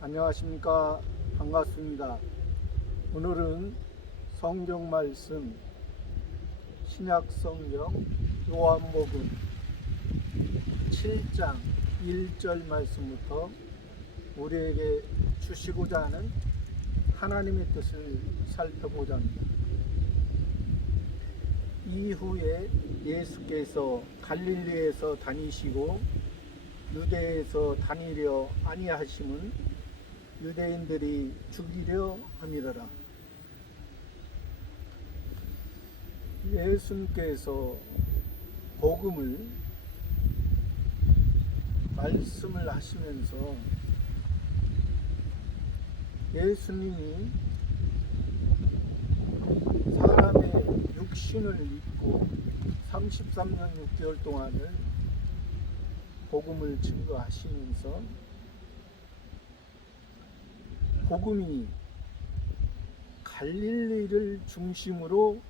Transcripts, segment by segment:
안녕하십니까. 반갑습니다. 오늘은 성경 말씀 신약 성경 요한복음 7장 1절 말씀부터 우리에게 주시고자 하는 하나님의 뜻을 살펴보자 합니다. 이후에 예수께서 갈릴리에서 다니시고 유대에서 다니려 아니하심은 유대인들이 죽이려 함이러라. 예수님께서 복음을 말씀을 하시면서 예수님이 사람의 육신을 입고 33년 6개월 동안을 복음을 증거하시면서 복음이 갈릴리를 중심으로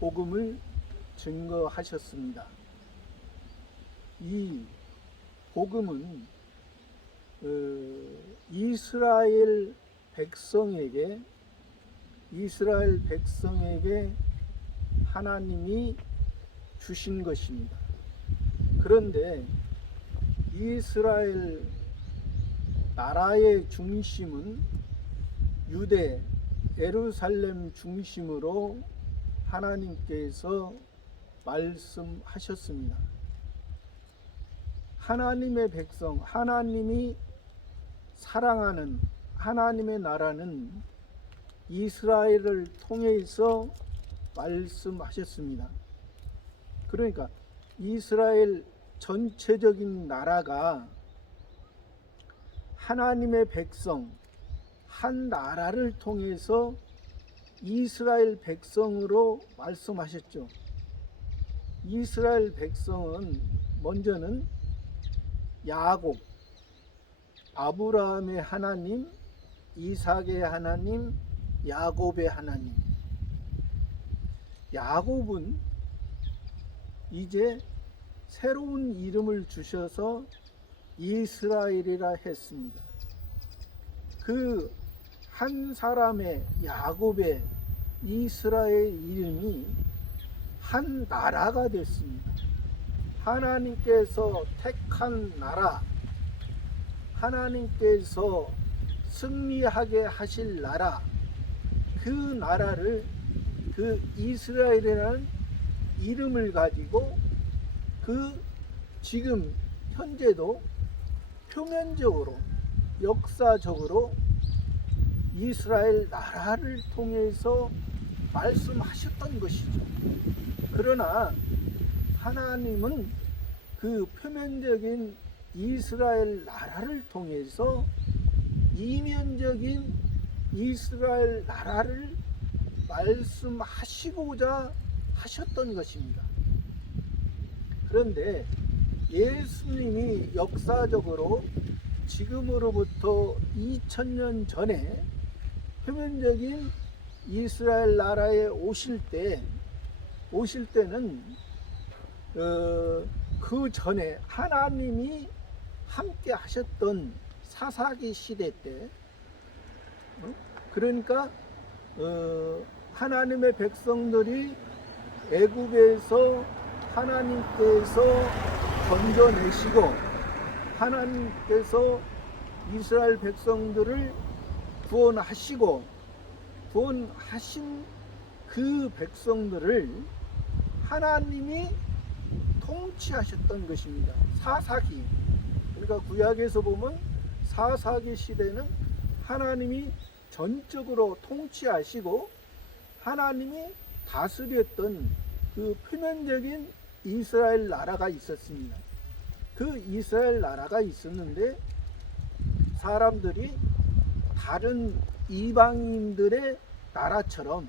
복음을 증거하셨습니다. 이 복음은 이스라엘 백성에게 하나님이 주신 것입니다. 그런데 이스라엘 나라의 중심은 유대 예루살렘 중심으로 하나님께서 말씀하셨습니다. 하나님의 백성, 하나님이 사랑하는 하나님의 나라는 이스라엘을 통해서 말씀하셨습니다. 그러니까 이스라엘 전체적인 나라가 하나님의 백성, 한 나라를 통해서 이스라엘 백성으로 말씀하셨죠. 이스라엘 백성은 먼저는 야곱, 아브라함의 하나님, 이삭의 하나님, 야곱의 하나님. 야곱은 이제 새로운 이름을 주셔서 이스라엘이라 했습니다. 그 한 사람의 야곱의 이스라엘 이름이 한 나라가 됐습니다. 하나님께서 택한 나라, 하나님께서 승리하게 하실 나라, 그 나라를 그 이스라엘이라는 이름을 가지고 그 지금 현재도 표면적으로 역사적으로 이스라엘 나라를 통해서 말씀하셨던 것이죠. 그러나 하나님은 그 표면적인 이스라엘 나라를 통해서 이면적인 이스라엘 나라를 말씀하시고자 하셨던 것입니다. 그런데 예수님이 역사적으로 지금으로부터 2000년 전에 표면적인 이스라엘 나라에 오실 때는 그 전에 하나님이 함께 하셨던 사사기 시대 때, 그러니까 하나님의 백성들이 애굽에서 하나님께서 건져내시고 하나님께서 이스라엘 백성들을 구원하신 그 백성들을 하나님이 통치하셨던 것입니다. 사사기, 그러니까 구약에서 보면 사사기 시대는 하나님이 전적으로 통치하시고 하나님이 다스렸던 그 표면적인 이스라엘 나라가 있었습니다. 그 이스라엘 나라가 있었는데 사람들이 다른 이방인들의 나라처럼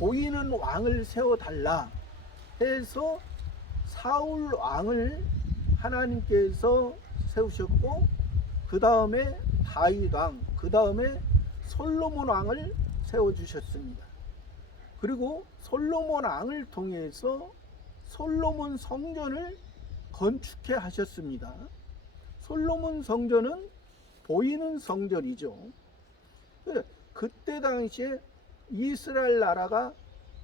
보이는 왕을 세워달라 해서 사울 왕을 하나님께서 세우셨고, 그 다음에 다윗 왕, 그 다음에 솔로몬 왕을 세워주셨습니다. 그리고 솔로몬 왕을 통해서 솔로몬 성전을 건축해 하셨습니다. 솔로몬 성전은 보이는 성전이죠. 그때 당시에 이스라엘 나라가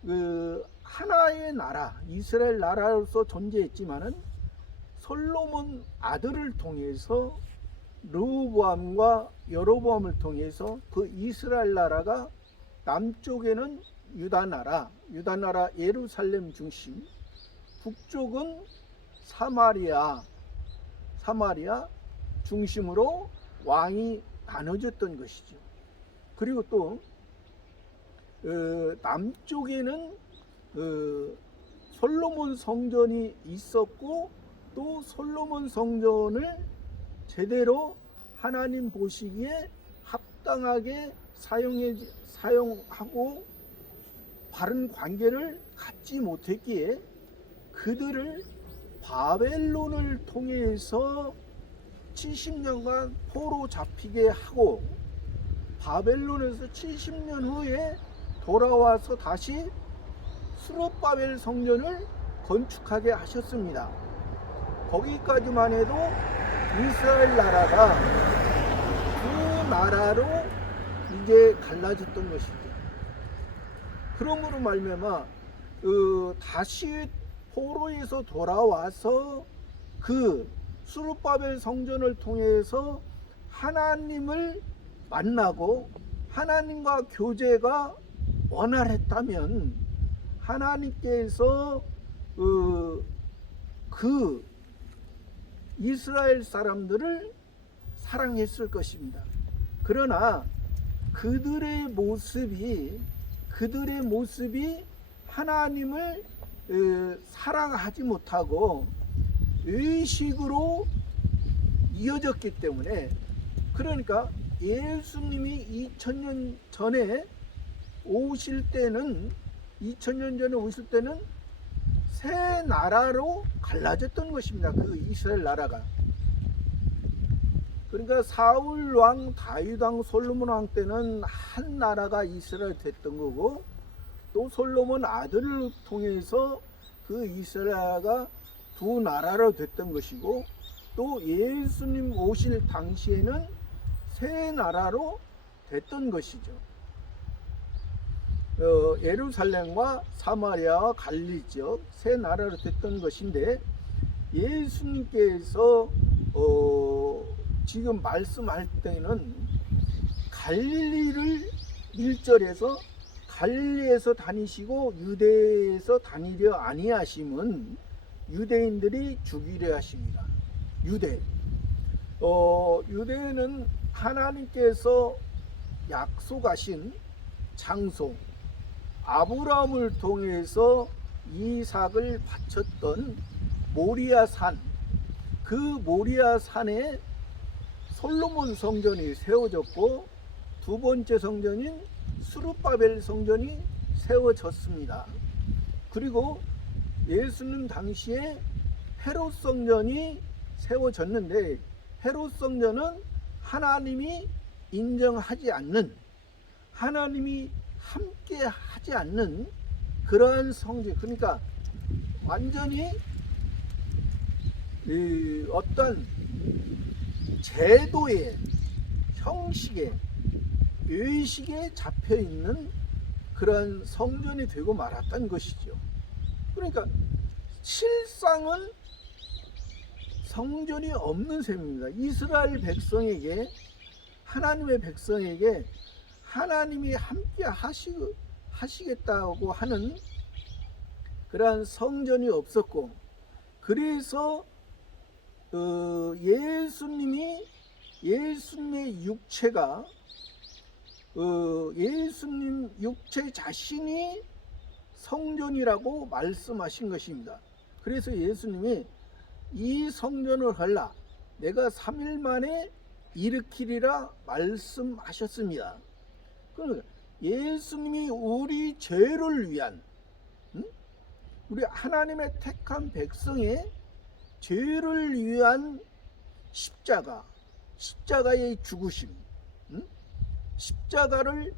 그 하나의 나라, 이스라엘 나라로서 존재했지만은 솔로몬 아들을 통해서 르호보암과 여로보암을 통해서 그 이스라엘 나라가 남쪽에는 유다 나라 예루살렘 중심, 북쪽은 사마리아 중심으로 왕이 나눠졌던 것이죠. 그리고 또 남쪽에는 솔로몬 성전이 있었고, 또 솔로몬 성전을 제대로 하나님 보시기에 합당하게 사용하고 바른 관계를 갖지 못했기에 그들을 바벨론을 통해서 70년간 포로 잡히게 하고, 바벨론에서 70년 후에 돌아와서 다시 스룹바벨 성전을 건축하게 하셨습니다. 거기까지만 해도 이스라엘 나라가 두 나라로 이제 갈라졌던 것이죠. 그러므로 말미암아 다시 포로에서 돌아와서 그 스룹바벨 성전을 통해서 하나님을 만나고 하나님과 교제가 원활했다면 하나님께서 그 이스라엘 사람들을 사랑했을 것입니다. 그러나 그들의 모습이 하나님을 사랑하지 못하고 의식으로 이어졌기 때문에, 그러니까 예수님이 2000년 전에 오실 때는 세 나라로 갈라졌던 것입니다. 그 이스라엘 나라가. 그러니까 사울 왕, 다윗 왕, 솔로몬 왕 때는 한 나라가 이스라엘 됐던 거고, 또 솔로몬 아들을 통해서 그 이스라엘가 두 나라로 됐던 것이고, 또 예수님 오실 당시에는 세 나라로 됐던 것이죠. 예루살렘과 사마리아와 갈릴리 지역 세 나라로 됐던 것인데, 예수님께서 지금 말씀할 때는 갈릴리를 1절에서 갈릴리에서 다니시고 유대에서 다니려 아니하심은 유대인들이 죽이려 하십니다. 유대는 하나님께서 약속하신 장소, 아브라함을 통해서 이삭을 바쳤던 모리아산, 그 모리아산에 솔로몬 성전이 세워졌고, 두 번째 성전인 스룹바벨 성전이 세워졌습니다. 그리고 예수님 당시에 헤롯 성전이 세워졌는데, 헤롯 성전은 하나님이 인정하지 않는, 하나님이 함께 하지 않는 그러한 성전, 그러니까 완전히 어떤 제도의 형식에, 의식에 잡혀 있는 그런 성전이 되고 말았던 것이죠. 그러니까 실상은 성전이 없는 셈입니다. 이스라엘 백성에게, 하나님의 백성에게 하나님이 함께 하시겠다고 하는 그러한 성전이 없었고, 그래서 예수님의 육체가 예수님 육체 자신이 성전이라고 말씀하신 것입니다. 그래서 예수님이 이 성전을 헐라 내가 3일 만에 일으키리라 말씀하셨습니다. 그러니까 예수님이 우리 죄를 위한, 우리 하나님의 택한 백성의 죄를 위한 십자가의 죽으심, 십자가를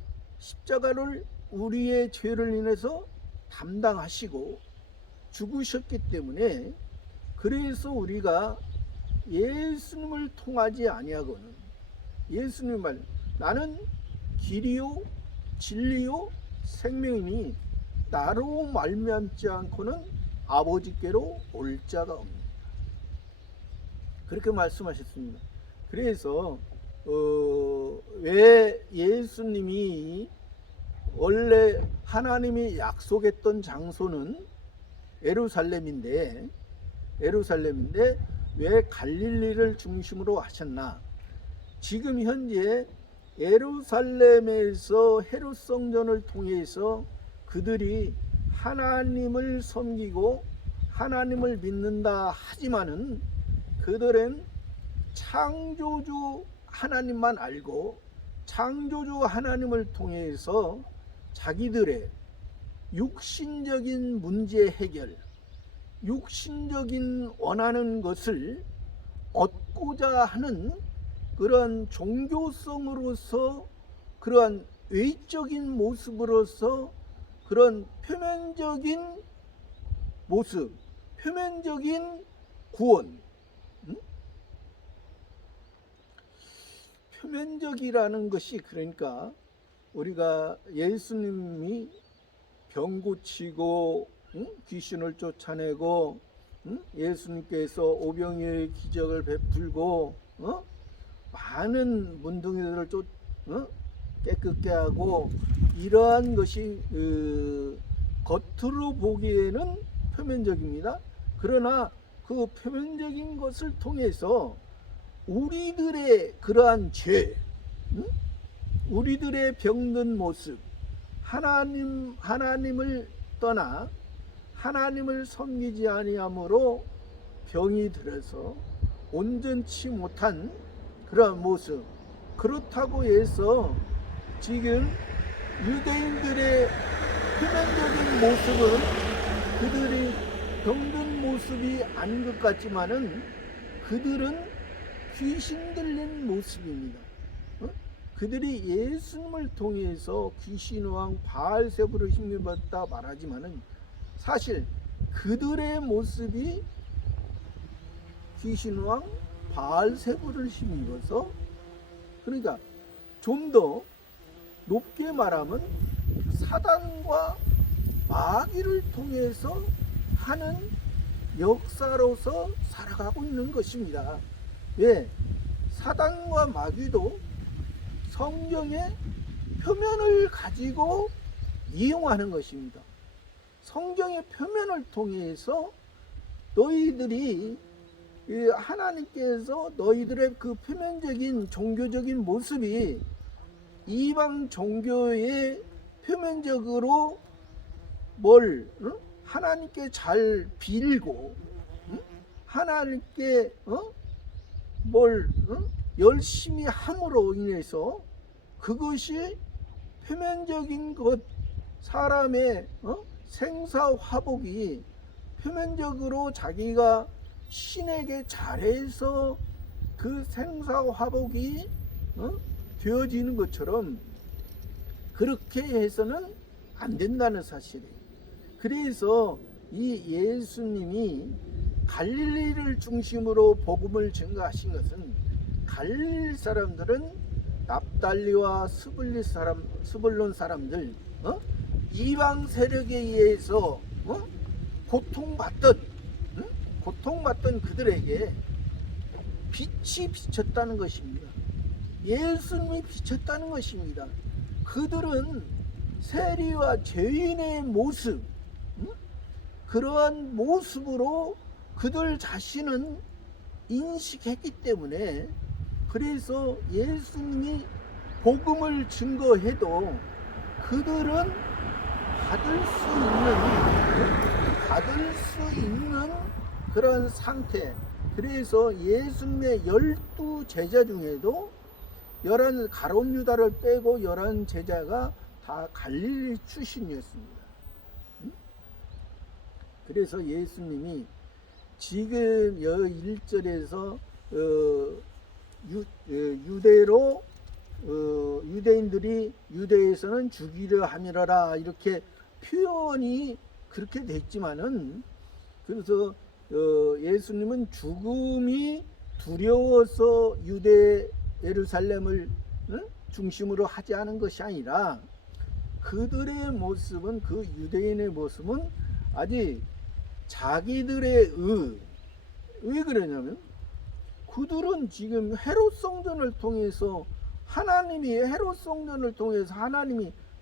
우리의 죄를 인해서 담당하시고 죽으셨기 때문에, 그래서 우리가 예수님을 통하지 아니하고는, 예수님 말, 나는 길이요 진리요 생명이니 나로 말미암지 않고는 아버지께로 올 자가 없습니다. 그렇게 말씀하셨습니다. 그래서 왜 예수님이 원래 하나님이 약속했던 장소는 예루살렘인데 왜 갈릴리를 중심으로 하셨나? 지금 현재 예루살렘에서 헤롯 성전을 통해서 그들이 하나님을 섬기고 하나님을 믿는다 하지만은 그들은 창조주 하나님만 알고 창조주 하나님을 통해서 자기들의 육신적인 문제 해결, 육신적인 원하는 것을 얻고자 하는 그런 종교성으로서 그러한 외적인 모습으로서 그런 표면적인 모습, 표면적인 구원, 표면적이라는 것이 그러니까 우리가 예수님이 병 고치고 귀신을 쫓아내고 예수님께서 오병이어의 기적을 베풀고 많은 문둥이들을 깨끗게 하고 이러한 것이 겉으로 보기에는 표면적입니다. 그러나 그 표면적인 것을 통해서 우리들의 그러한 죄, 우리들의 병든 모습, 하나님을 떠나 하나님을 섬기지 아니함으로 병이 들어서 온전치 못한 그런 모습, 그렇다고 해서 지금 유대인들의 표면적인 모습은 그들이 병든 모습이 아닌 것 같지만은 그들은 귀신 들린 모습입니다. 그들이 예수님을 통해서 귀신왕 바알세불을 힘입었다 말하지만은 사실 그들의 모습이 귀신왕 바알세불을 힘입어서 그러니까 좀 더 높게 말하면 사단과 마귀를 통해서 하는 역사로서 살아가고 있는 것입니다. 왜? 사단과 마귀도 성경의 표면을 가지고 이용하는 것입니다. 성경의 표면을 통해서 너희들이 하나님께서 너희들의 그 표면적인 종교적인 모습이 이방 종교의 표면적으로 하나님께 잘 빌고 하나님께 열심히 함으로 인해서 그것이 표면적인 것, 사람의 생사화복이 표면적으로 자기가 신에게 잘해서 그 생사화복이 되어지는 것처럼 그렇게 해서는 안 된다는 사실이에요. 그래서 이 예수님이 갈릴리를 중심으로 복음을 증거하신 것은 갈릴리 사람들은 납달리와 스불론 사람들, 이방 세력에 의해서 고통받던 그들에게 빛이 비쳤다는 것입니다. 예수님이 비쳤다는 것입니다. 그들은 세리와 죄인의 모습, 그러한 모습으로 그들 자신은 인식했기 때문에 그래서 예수님이 복음을 증거해도 그들은 받을 수 있는 그런 상태. 그래서 예수님의 12 제자 중에도 11 가룟 유다를 빼고 11 제자가 다 갈릴리 출신이었습니다. 그래서 예수님이 지금 1절에서 유대인들이 유대에서는 죽이려 함이라라 이렇게 표현이 그렇게 됐지만은 그래서 예수님은 죽음이 두려워서 유대 예루살렘을 중심으로 하지 않은 것이 아니라 그들의 모습은, 그 유대인의 모습은 아직 자기들의 왜 그러냐면 그들은 지금 헤롯 성전을 통해서 하나님이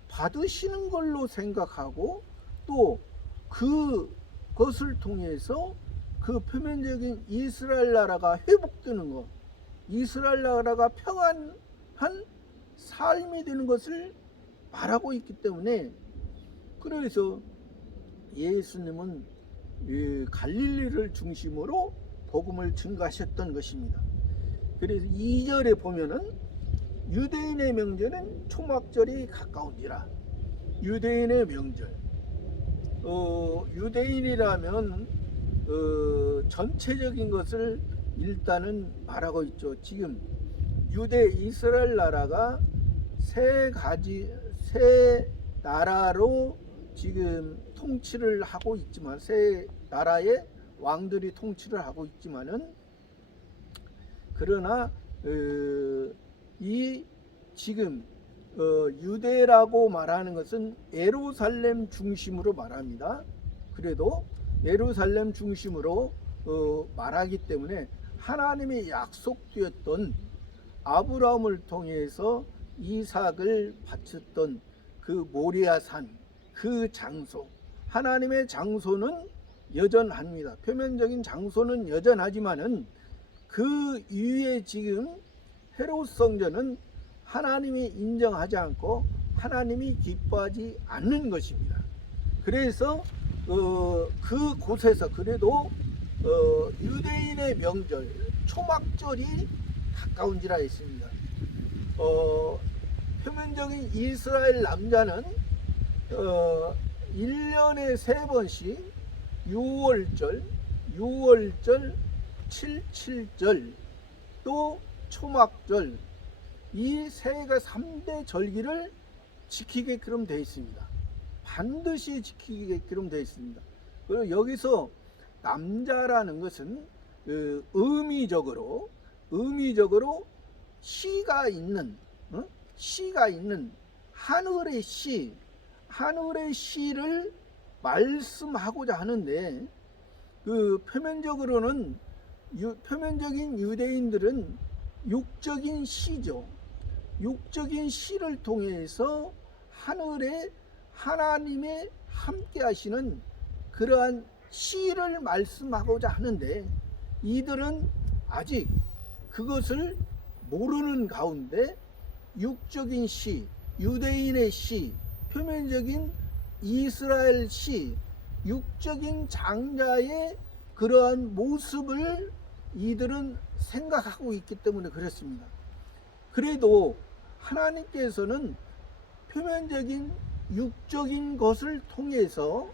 받으시는 걸로 생각하고, 또 그것을 통해서 그 표면적인 이스라엘 나라가 회복되는 것, 이스라엘 나라가 평안한 삶이 되는 것을 말하고 있기 때문에, 그래서 예수님은 갈릴리를 중심으로 복음을 증가하셨던 것입니다. 그래서 2절에 보면은 유대인의 명절은 초막절이 가까운지라. 유대인의 명절, 유대인이라면 전체적인 것을 일단은 말하고 있죠. 지금 유대 이스라엘 나라가 세 나라로 지금 통치를 하고 있지만, 세 나라의 왕들이 통치를 하고 있지만은, 그러나 이 지금 유대라고 말하는 것은 예루살렘 중심으로 말합니다. 그래도 예루살렘 중심으로 말하기 때문에 하나님이 약속되었던 아브라함을 통해서 이삭을 바쳤던 그 모리아산, 그 장소, 하나님의 장소는 여전합니다. 표면적인 장소는 여전하지만은 그 위에 지금 헤롯 성전은 하나님이 인정하지 않고 하나님이 기뻐하지 않는 것입니다. 그래서 그 곳에서 그래도 유대인의 명절 초막절이 가까운지라 했습니다. 표면적인 이스라엘 남자는 1년에 3번씩 6월절, 7.7절, 또 초막절, 이 세가 3대 절기를 지키게끔 되어 있습니다. 반드시 지키게끔 되어 있습니다. 그리고 여기서 남자라는 것은 의미적으로 시가 있는 하늘의 시를 말씀하고자 하는데, 그 표면적으로는 표면적인 유대인들은 육적인 시죠. 육적인 시를 통해서 하늘에 하나님의 함께 하시는 그러한 시를 말씀하고자 하는데, 이들은 아직 그것을 모르는 가운데 육적인 시, 유대인의 시, 표면적인 이스라엘 시, 육적인 장자의 그러한 모습을 이들은 생각하고 있기 때문에 그렇습니다. 그래도 하나님께서는 표면적인 육적인 것을 통해서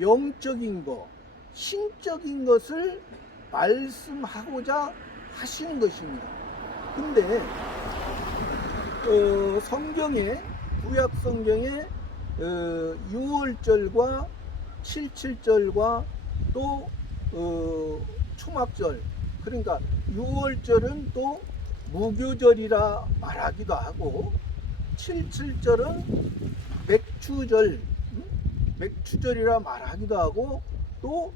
영적인 것, 신적인 것을 말씀하고자 하시는 것입니다. 근데 성경에, 구약 성경에 6월절과 7.7절과 또 초막절, 그러니까 6월절은 또 무교절이라 말하기도 하고, 7.7절은 맥추절이라 말하기도 하고, 또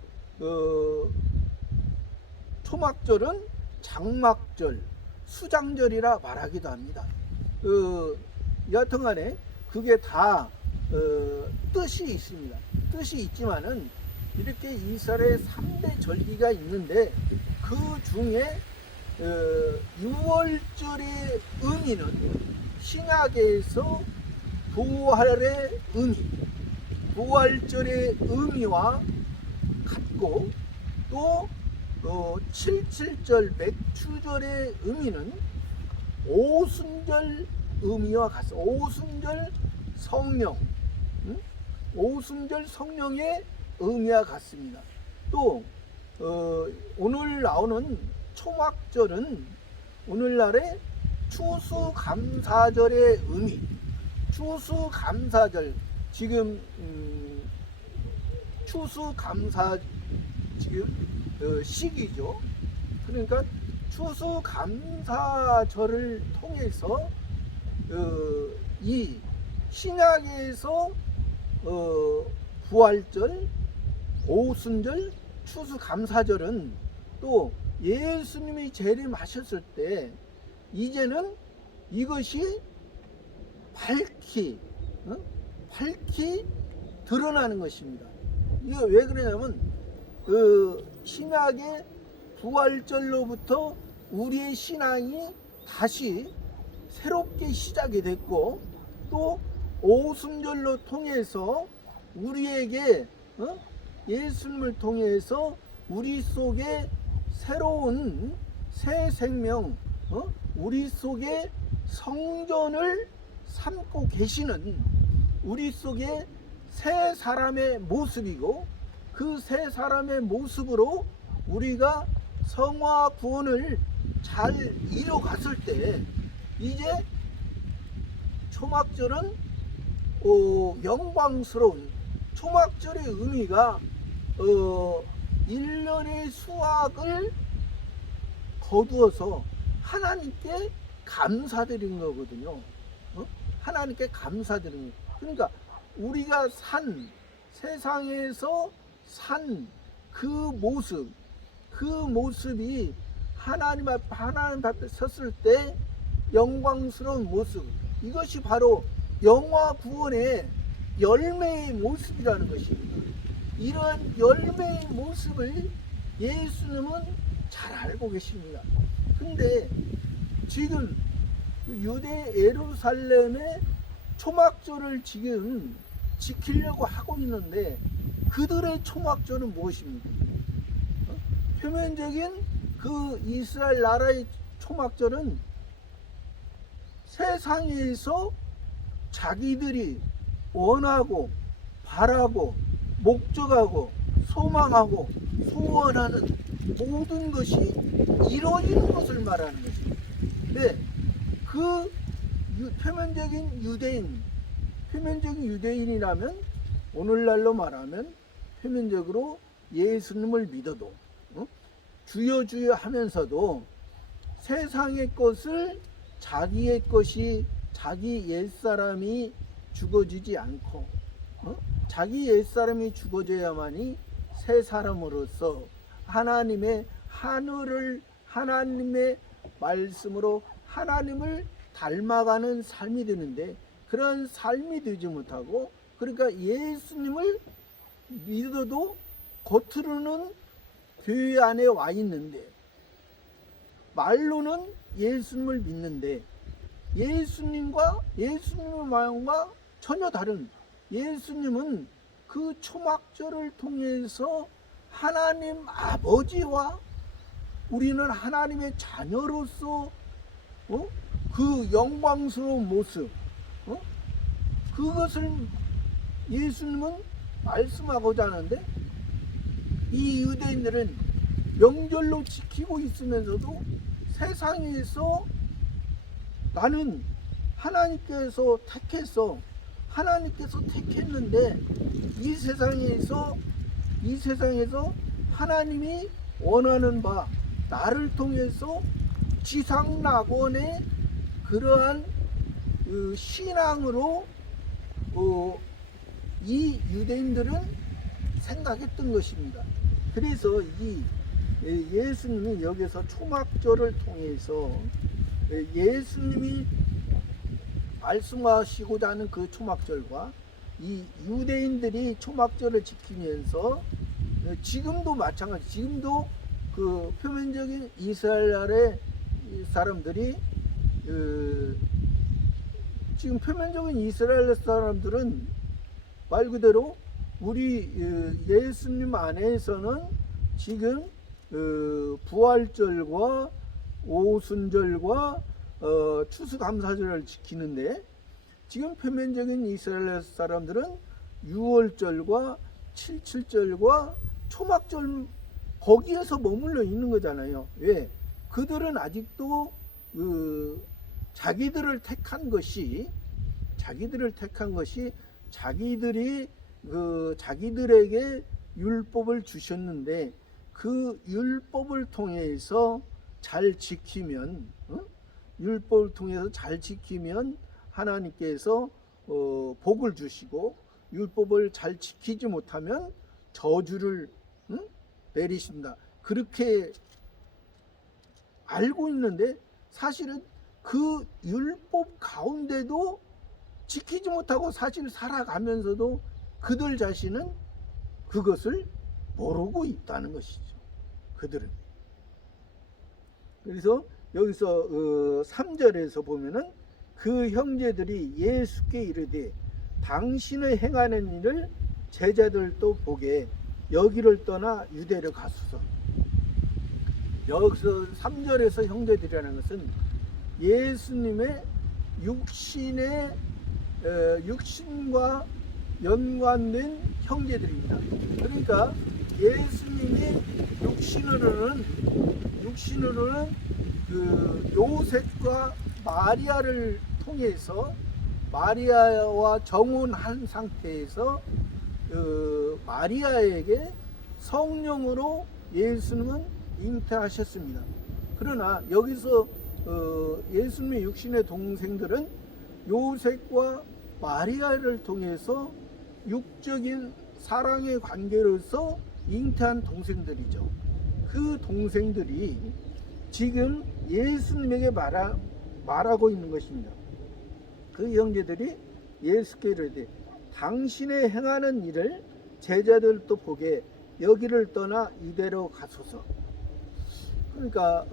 초막절은 장막절, 수장절이라 말하기도 합니다. 여하튼간에 그게 다 뜻이 있습니다. 뜻이 있지만은 이렇게 이스라엘의 3대 절기가 있는데, 그 중에 6월절의 의미는 신약에서 부활의 의미, 부활절의 의미와 같고, 또 7.7절 맥추절의 의미는 오순절 의미와 같습니다. 오순절 성령의 의미와 같습니다. 또 오늘 나오는 초막절은 오늘날의 추수감사절의 의미, 추수감사절, 지금 추수감사 지금 시기죠. 그러니까 추수감사절을 통해서 이 신약에서 부활절, 오순절, 추수감사절은 또 예수님이 재림하셨을 때 이제는 이것이 밝히 드러나는 것입니다. 이거 왜 그러냐면 신약의 부활절로부터 우리의 신앙이 다시 새롭게 시작이 됐고, 또 오순절로 통해서 우리에게 예수님을 통해서 우리 속에 새로운 새 생명, 우리 속에 성전을 삼고 계시는 우리 속에 새 사람의 모습이고, 그 새 사람의 모습으로 우리가 성화 구원을 잘 이뤄갔을 때 이제 초막절은 영광스러운 초막절의 의미가 1년의 수확을 거두어서 하나님께 감사드리는 거거든요. 하나님께 감사드리는 거. 그러니까 우리가 세상에서 산 그 모습이 하나님 앞에 섰을 때 영광스러운 모습, 이것이 바로 영화 구원의 열매의 모습이라는 것입니다. 이런 열매의 모습을 예수님은 잘 알고 계십니다. 근데 지금 유대 예루살렘의 초막절을 지금 지키려고 하고 있는데, 그들의 초막절은 무엇입니까? 표면적인 그 이스라엘 나라의 초막절은 세상에서 자기들이 원하고 바라고 목적하고 소망하고 소원하는 모든 것이 이루어지는 것을 말하는 것입니다. 네, 그 표면적인 유대인이라면, 오늘날로 말하면 표면적으로 예수님을 믿어도 주여 주여 하면서도 세상의 것을 자기의 것이 자기 옛사람이 죽어지지 않고 자기 옛사람이 죽어져야만이 새 사람으로서 하나님의 하나님의 말씀으로 하나님을 닮아가는 삶이 되는데, 그런 삶이 되지 못하고, 그러니까 예수님을 믿어도 겉으로는 교회 안에 와 있는데 말로는 예수님을 믿는데 예수님의 마음과 전혀 다른, 예수님은 그 초막절을 통해서 하나님 아버지와 우리는 하나님의 자녀로서 그 영광스러운 모습, 그것을 예수님은 말씀하고자 하는데, 이 유대인들은 명절로 지키고 있으면서도 세상에서 나는 하나님께서 택했는데 이 세상에서 하나님이 원하는 바 나를 통해서 지상낙원의 그러한 신앙으로 이 유대인들은 생각했던 것입니다. 그래서 이 예수님이 여기서 초막절을 통해서 예수님이 말씀하시고자 하는 그 초막절과 이 유대인들이 초막절을 지키면서 지금도 마찬가지, 지금도 그 표면적인 이스라엘의 사람들이 지금 표면적인 이스라엘 사람들은 말 그대로 우리 예수님 안에서는 지금 부활절과 오순절과 추수감사절을 지키는데, 지금 표면적인 이스라엘 사람들은 6월절과 77절과 초막절 거기에서 머물러 있는 거잖아요. 왜? 그들은 아직도 자기들을 택한 것이 자기들이 자기들에게 율법을 주셨는데, 그 율법을 통해서 잘 지키면, 율법을 통해서 잘 지키면 하나님께서 복을 주시고, 율법을 잘 지키지 못하면 저주를 내리신다. 그렇게 알고 있는데 사실은 그 율법 가운데도 지키지 못하고 사실 살아가면서도 그들 자신은 그것을 모르고 있다는 것이죠. 그들은. 그래서 여기서 3절에서 보면은 그 형제들이 예수께 이르되 당신의 행하는 일을 제자들도 보게 여기를 떠나 유대로 가소서. 여기서 3절에서 형제들이라는 것은 예수님의 육신과 연관된 형제들입니다. 그러니까 예수님이 육신으로는 그 요셉과 마리아를 통해서 마리아와 정혼한 상태에서 마리아에게 성령으로 예수님은 잉태하셨습니다. 그러나 여기서 예수님의 육신의 동생들은 요셉과 마리아를 통해서 육적인 사랑의 관계로서 잉태한 동생들이죠. 그 동생들이 지금 예수님에게 말하고 있는 것입니다. 그 형제들이 예수께 이르되 당신의 행하는 일을 제자들도 보게 여기를 떠나 이대로 가소서. 그러니까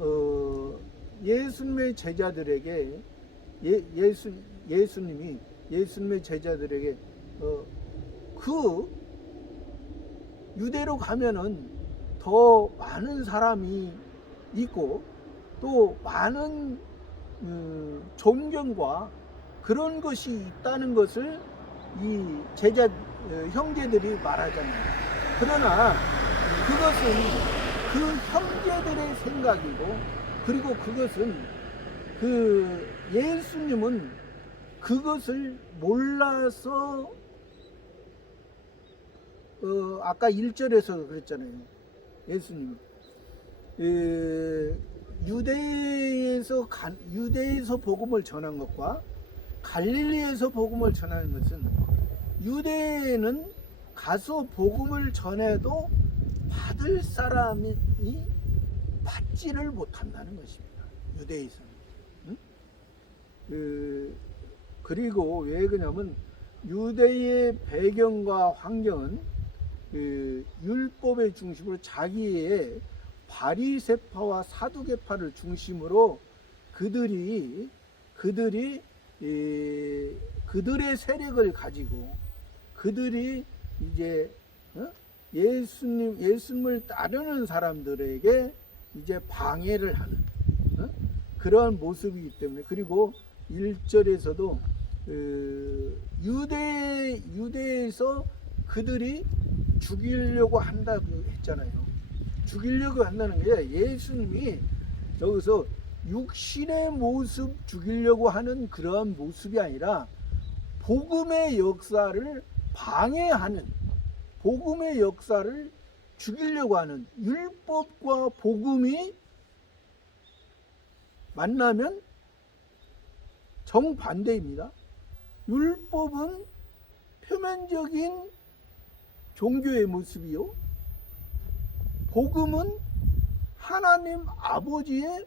예수님의 제자들에게 예수님이 예수님의 제자들에게 그 유대로 가면은 더 많은 사람이 있고 또 많은 존경과 그런 것이 있다는 것을 이 제자 형제들이 말하잖아요. 그러나 그것은 그 형제들의 생각이고, 그리고 그것은 그 예수님은 그것을 몰라서 아까 1절에서 그랬잖아요. 예수님 유대에서 복음을 전한 것과 갈릴리에서 복음을 전하는 것은, 유대에는 가서 복음을 전해도 받을 사람이 받지를 못한다는 것입니다. 유대에서는. 그리고 왜 그러냐면 유대의 배경과 환경은 율법의 중심으로 자기의 바리새파와 사두개파를 중심으로 그들의 세력을 가지고 그들이 이제 예수님을 따르는 사람들에게 이제 방해를 하는 그런 모습이기 때문에, 그리고 1절에서도 유대에서 그들이 죽이려고 한다고 했잖아요. 죽이려고 한다는 게 예수님이 여기서 육신의 모습 죽이려고 하는 그런 모습이 아니라 복음의 역사를 방해하는, 복음의 역사를 죽이려고 하는, 율법과 복음이 만나면 정반대입니다. 율법은 표면적인 종교의 모습이요, 복음은 하나님 아버지의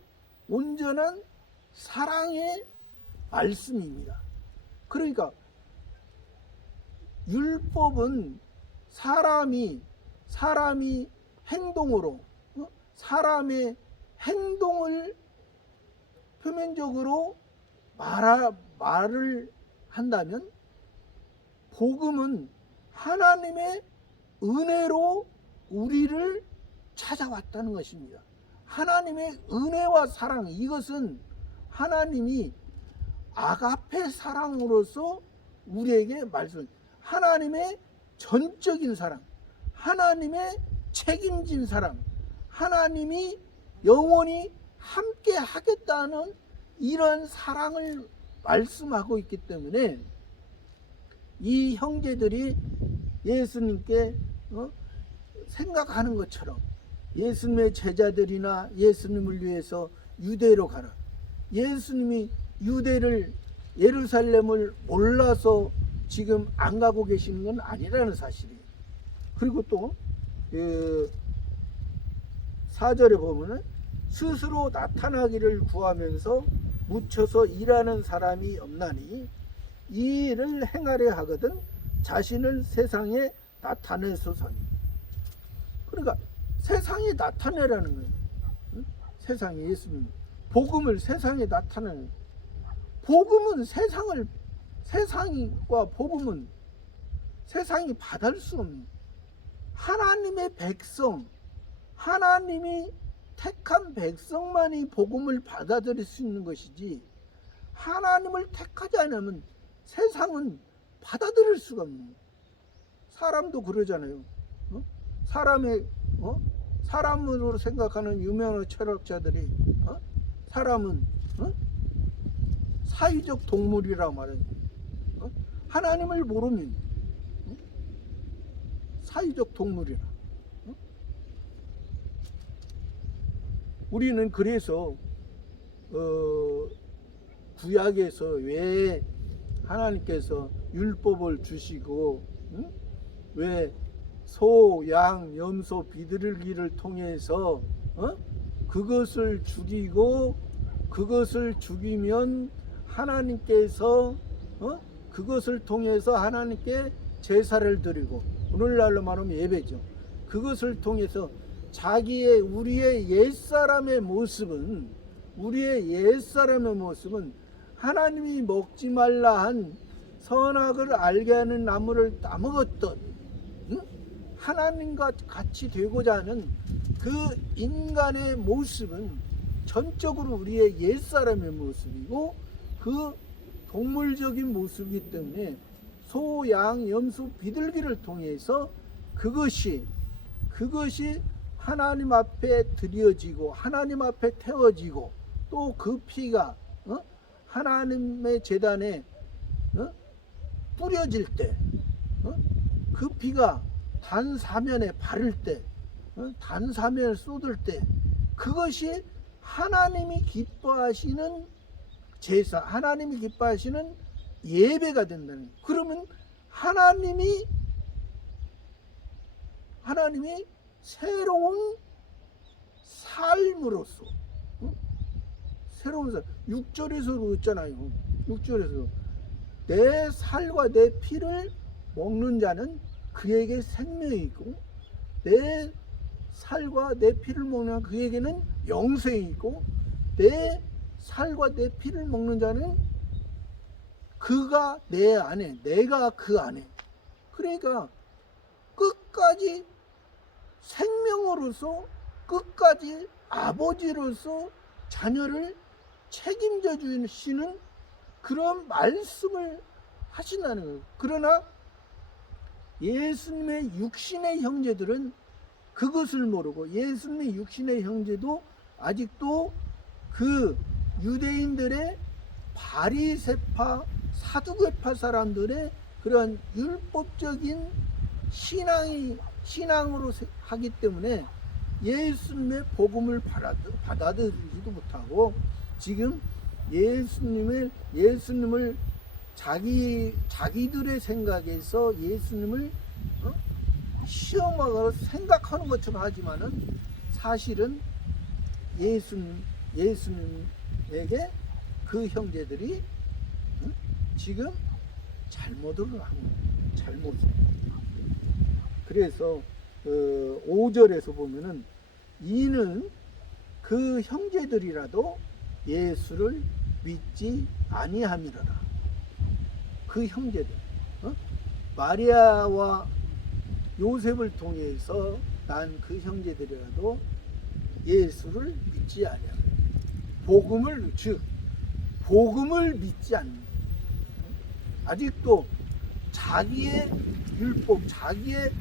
온전한 사랑의 말씀입니다. 그러니까 율법은 사람이 행동으로, 사람의 행동을 표면적으로 말을 한다면, 복음은 하나님의 은혜로 우리를 찾아왔다는 것입니다. 하나님의 은혜와 사랑, 이것은 하나님이 아가페 사랑으로서 우리에게 말씀, 하나님의 전적인 사랑, 하나님의 책임진 사랑, 하나님이 영원히 함께 하겠다는 이런 사랑을 말씀하고 있기 때문에 이 형제들이 예수님께 생각하는 것처럼 예수님의 제자들이나 예수님을 위해서 유대로 가라. 예수님이 유대를 예루살렘을 몰라서 지금 안 가고 계시는 건 아니라는 사실이에요. 그리고 또 4절에 보면은 스스로 나타나기를 구하면서 묻혀서 일하는 사람이 없나니 이 일을 행하려 하거든 자신을 세상에 나타내소서니. 그러니까 세상에 나타내라는 거예요. 응? 세상에 예수님 복음을 세상에 나타내는. 복음은 세상과 복음은 세상이 받을 수 없는 하나님의 백성, 하나님이 택한 백성만이 복음을 받아들일 수 있는 것이지, 하나님을 택하지 않으면 세상은 받아들일 수가 없는 거예요. 사람도 그러잖아요. 사람으로 생각하는 유명한 철학자들이 사람은 사회적 동물이라고 말해요. 하나님을 모르면 사회적 동물이라. 우리는 그래서 구약에서 왜 하나님께서 율법을 주시고 왜 소, 양, 염소, 비둘기를 통해서 그것을 죽이고 그것을 죽이면 하나님께서 그것을 통해서 하나님께 제사를 드리고, 오늘날로 말하면 예배죠. 그것을 통해서 우리의 옛사람의 모습은 하나님이 먹지 말라 한 선악을 알게 하는 나무를 따먹었던 하나님과 같이 되고자 하는 그 인간의 모습은 전적으로 우리의 옛사람의 모습이고 그 동물적인 모습이기 때문에 소, 양, 염소, 비둘기를 통해서 그것이 하나님 앞에 드려지고 하나님 앞에 태워지고 또 그 피가 하나님의 제단에 뿌려질 때, 그 피가 단사면에 바를 때, 단사면에 쏟을 때, 그것이 하나님이 기뻐하시는 제사, 하나님이 기뻐하시는 예배가 된다는 거예요. 그러면 하나님이 새로운 삶으로서, 새로운 삶, 6절에서 그랬잖아요. 6절에서 내 살과 내 피를 먹는 자는 그에게 생명이 있고, 내 살과 내 피를 먹는 그에게는 영생이 있고, 내 살과 내 피를 먹는 자는 그가 내 안에, 내가 그 안에. 그러니까 끝까지 생명으로서, 끝까지 아버지로서 자녀를 책임져 주시는 그런 말씀을 하신다는 거예요. 그러나 예수님의 육신의 형제들은 그것을 모르고, 예수님의 육신의 형제도 아직도 그 유대인들의 바리새파, 사두개파 사람들의 그런 율법적인 신앙으로 하기 때문에 예수님의 복음을 받아들이지도 못하고, 지금 예수님을 자기들의 생각에서 예수님을 시험하고 생각하는 것처럼 하지만은 사실은 예수님에게 그 형제들이 지금 잘못을 한 거예요. 잘못을. 그래서 5절에서 보면은 이는 그 형제들이라도 예수를 믿지 아니함이로라. 그 형제들, 마리아와 요셉을 통해서 난 그 형제들이라도 예수를 믿지 아니함. 복음을 믿지 않는, 아직도 자기의 율법, 자기의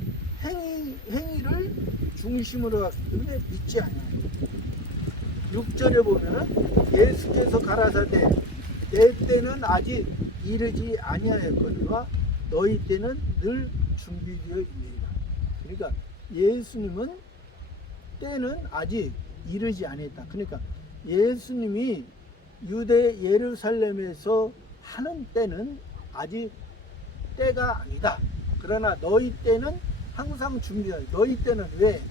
행위를 중심으로 하기 때문에 믿지 않아요. 6절에 보면은 예수께서 가라사대 내 때는 아직 이르지 아니하였거니와 너희 때는 늘 준비되어 있느니라. 그러니까 예수님은 때는 아직 이르지 않았다. 그러니까 예수님이 유대 예루살렘에서 하는 때는 아직 때가 아니다. 그러나 너희 때는 항상 준비해. 너희 때는 왜?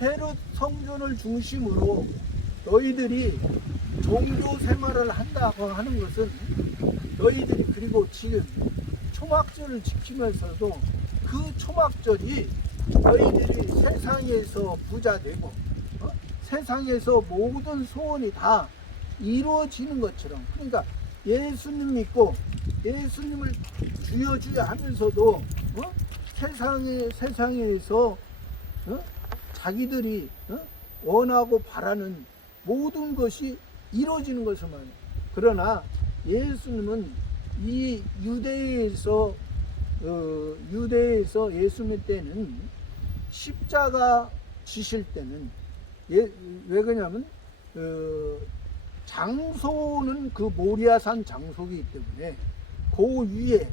헤롯 성전을 중심으로 너희들이 종교 생활을 한다고 하는 것은 너희들이 그리고 지금 초막절을 지키면서도 그 초막절이 너희들이 세상에서 부자 되고 세상에서 모든 소원이 다 이루어지는 것처럼, 그러니까 예수님 믿고 예수님을 주여 주여 하면서도 세상에서 자기들이 원하고 바라는 모든 것이 이루어지는 것을 말해요. 그러나 예수님은 이 유대에서 예수님 때는 십자가 지실 때는 왜 그러냐면 장소는 그 모리아산 장소이기 때문에 그 위에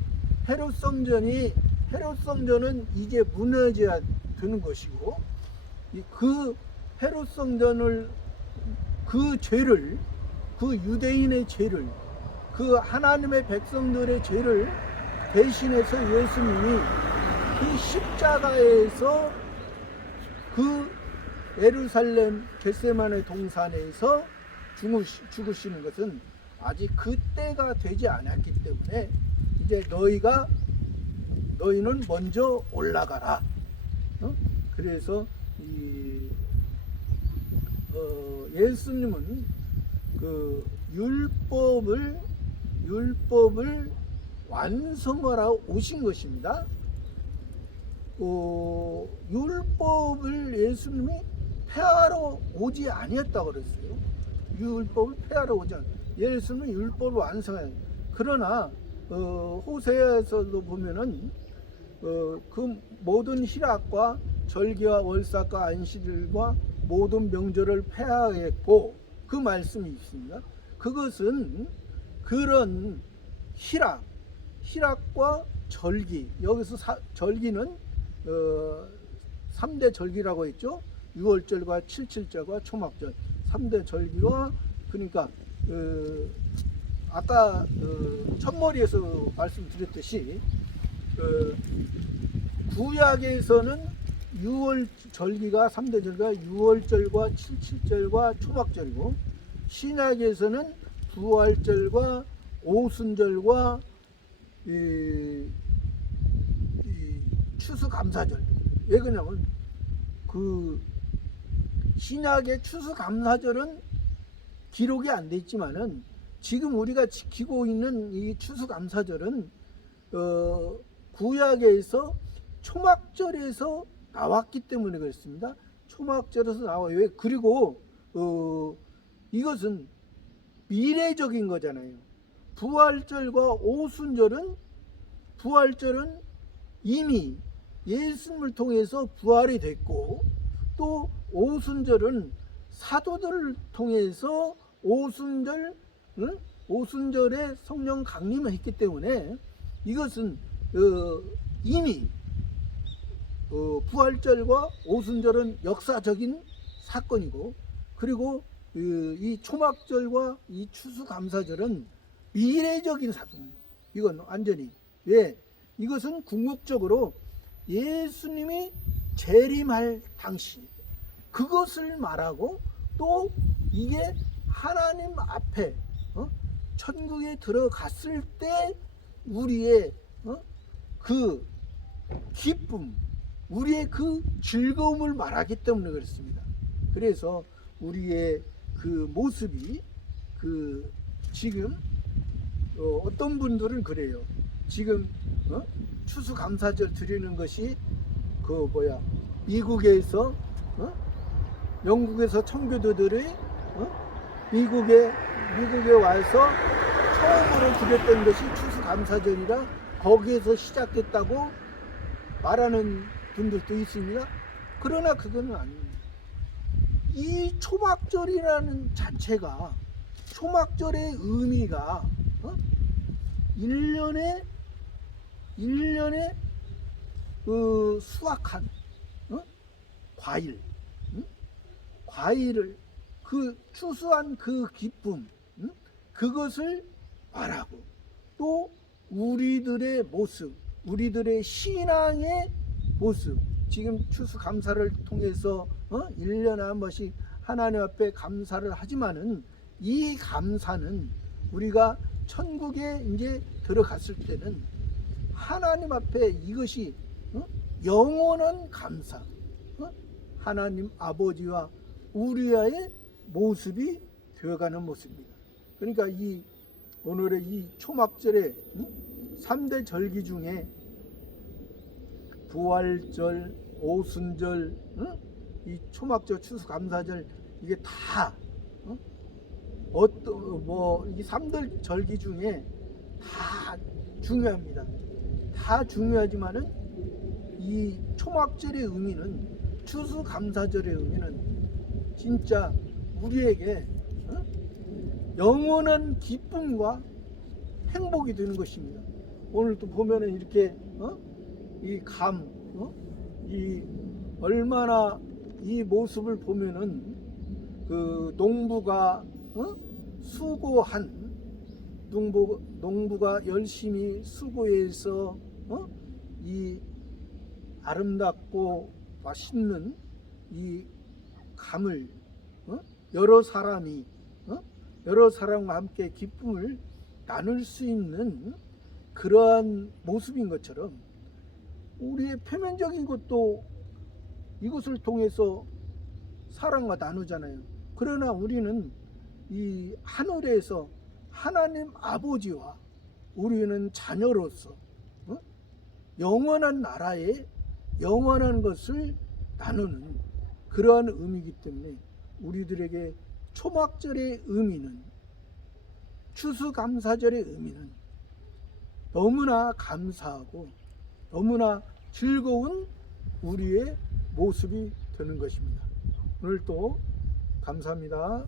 헤롯 성전은 이제 무너져야 되는 것이고, 그 헤롯 성전을 그 죄를, 그 유대인의 죄를, 그 하나님의 백성들의 죄를 대신해서 예수님이 그 십자가에서 그 예루살렘 겟세마네 동산에서 죽으시는 것은 아직 그때가 되지 않았기 때문에 이제 너희는 먼저 올라가라. 그래서 예수님은 그 율법을 완성하러 오신 것입니다. 율법을 예수님이 폐하러 오지 아니었다고 그랬어요. 율법을 폐하러 오지 않았어요. 예수님은 율법을 완성해요. 그러나 호세아에서도 보면은 그 모든 희락과 절기와 월삭과 안식일과 모든 명절을 폐하했고, 그 말씀이 있습니다. 그것은 그런 희락과 절기, 여기서 절기는 3대 절기라고 했죠. 6월절과 7.7절과 초막절 3대 절기와, 그러니까 아까 첫머리에서 말씀드렸듯이 구약에서는 6월 절기가 3대 절기가 6월절과 7.7절과 초막절이고, 신약에서는 부활절과 오순절과 추수감사절. 왜 그러냐면 그 신약의 추수감사절은 기록이 안 돼 있지만은 지금 우리가 지키고 있는 이 추수감사절은 구약에서 초막절에서 나왔기 때문에 그렇습니다. 초막절에서 나와요. 왜? 그리고 이것은 미래적인 거잖아요. 부활절과 오순절은, 부활절은 이미 예수님을 통해서 부활이 됐고, 또 오순절은 사도들을 통해서 오순절에 성령 강림을 했기 때문에 이것은 이미 부활절과 오순절은 역사적인 사건이고, 그리고 이 초막절과 이 추수감사절은 미래적인 사건입니다. 이건 완전히. 왜? 이것은 궁극적으로 예수님이 재림할 당시 그것을 말하고, 또 이게 하나님 앞에 천국에 들어갔을 때 우리의 그 기쁨, 우리의 그 즐거움을 말하기 때문에 그렇습니다. 그래서 우리의 그 모습이 지금 어떤 분들은 그래요. 지금 추수감사절 드리는 것이 미국에서 영국에서 청교도들이 미국에 와서 처음으로 드렸던 것이 추수감사절이라 거기에서 시작됐다고 말하는 분들도 있습니다. 그러나 그거는 아닙니다. 이 초막절이라는 자체가, 초막절의 의미가 1년에 수확한 과일, 과일을 그 추수한 그 기쁨, 그것을 말하고 또 우리들의 모습, 우리들의 신앙의 모습, 지금 추수감사를 통해서 1년에 한 번씩 하나님 앞에 감사를 하지만은 이 감사는 우리가 천국에 이제 들어갔을 때는 하나님 앞에 이것이 영원한 감사, 하나님 아버지와 우리와의 모습이 되어가는 모습입니다. 그러니까 이 오늘의 이 초막절의 3대 절기 중에 부활절, 오순절, 이 초막절, 추수감사절, 이게 다 이 3대 절기 중에 다 중요합니다. 다 중요하지만은 이 초막절의 의미는, 추수감사절의 의미는 진짜 우리에게 영원한 기쁨과 행복이 되는 것입니다. 오늘 또 보면은 이렇게 이 이 얼마나 이 모습을 보면은 그 농부가 수고한 농부가 열심히 수고해서 이 아름답고 맛있는 이 감을 여러 사람과 함께 기쁨을 나눌 수 있는 그러한 모습인 것처럼 우리의 표면적인 것도 이것을 통해서 사랑과 나누잖아요. 그러나 우리는 이 하늘에서 하나님 아버지와 우리는 자녀로서 영원한 나라의 영원한 것을 나누는 그러한 의미이기 때문에 우리들에게 초막절의 의미는, 추수감사절의 의미는 너무나 감사하고 너무나 즐거운 우리의 모습이 되는 것입니다. 오늘도 감사합니다.